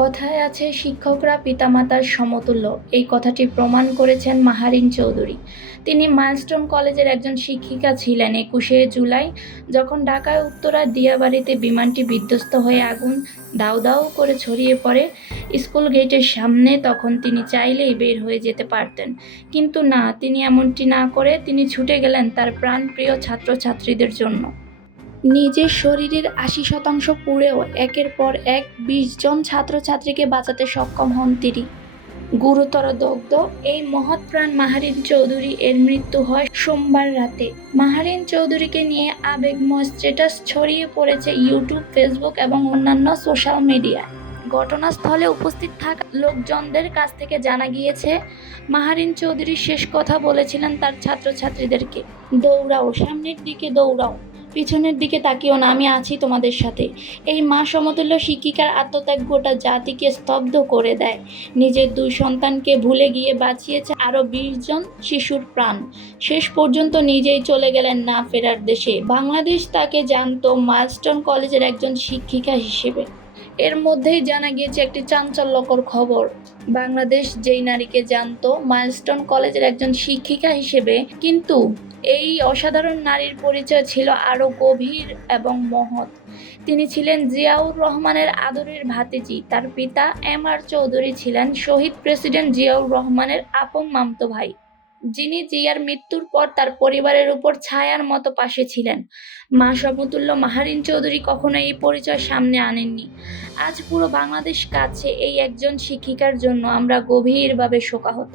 কথায় আছে শিক্ষকরা পিতামাতার সমতুল্য। এই কথাটি প্রমাণ করেছেন মাহারিন চৌধুরী। তিনি মাইলস্টোন কলেজের একজন শিক্ষিকা ছিলেন। ২১শে জুলাই যখন ঢাকার উত্তরার দিয়াবাড়িতে বিমানটি বিধ্বস্ত হয়ে আগুন দাউ দাউ করে ছড়িয়ে পড়ে স্কুল গেটের সামনে, তখন তিনি চাইলেই বের হয়ে যেতে পারতেন। কিন্তু না, তিনি এমনটি না করে তিনি ছুটে গেলেন তার প্রাণপ্রিয় ছাত্রছাত্রীদের জন্য। নিজের শরীরের ৮০% পুড়েও একের পর এক ২০ জন ছাত্রছাত্রীকে বাঁচাতে সক্ষম হন তিনি। গুরুতর দগ্ধ এই মহৎ প্রাণ মাহারিন চৌধুরী এর মৃত্যু হয় সোমবার রাতে। মাহারিন চৌধুরীকে নিয়ে আবেগময় স্ট্যাটাস ছড়িয়ে পড়েছে ইউটিউব, ফেসবুক এবং অন্যান্য সোশ্যাল মিডিয়ায়। ঘটনাস্থলে উপস্থিত থাকা লোকজনদের কাছ থেকে জানা গিয়েছে, মাহারিন চৌধুরী শেষ কথা বলেছিলেন তার ছাত্রছাত্রীদেরকে, দৌড়াও, সামনের দিকে দৌড়াও, পিছনের দিকে তাকিও না, আমি আছি তোমাদের সাথে। এই মা সমতুল্য শিক্ষিকার আত্মত্যাগ গোটা জাতিকে স্তব্ধ করে দেয়। নিজের ২ সন্তানকে ভুলে গিয়ে বাঁচিয়েছে আরও ২০ জন শিশুর প্রাণ। শেষ পর্যন্ত নিজেই চলে গেলেন না ফেরার দেশে। বাংলাদেশ তাকে জানত মাইলস্টোন কলেজের একজন শিক্ষিকা হিসেবে। এর মধ্যেই জানা গিয়েছে একটি চাঞ্চল্যকর খবর। বাংলাদেশ যেই নারীকে জানত মাইলস্টোন কলেজের একজন শিক্ষিকা হিসেবে, কিন্তু এই অসাধারণ নারীর পরিচয় ছিল আরও গভীর এবং মহৎ। তিনি ছিলেন জিয়াউর রহমানের আদরের ভাতিজি। তার পিতা এম.আর চৌধুরী ছিলেন শহীদ প্রেসিডেন্ট জিয়াউর রহমানের আপন মামতো ভাই, যিনি জিয়ার মৃত্যুর পর তার পরিবারের উপর ছায়ার মতো পাশে ছিলেন। মা সমতুল্য মাহারিন চৌধুরী কখনো এই পরিচয় সামনে আনেননি। আজ পুরো বাংলাদেশ কাঁদছে এই একজন শিক্ষিকার জন্য। আমরা গভীরভাবে শোকাহত।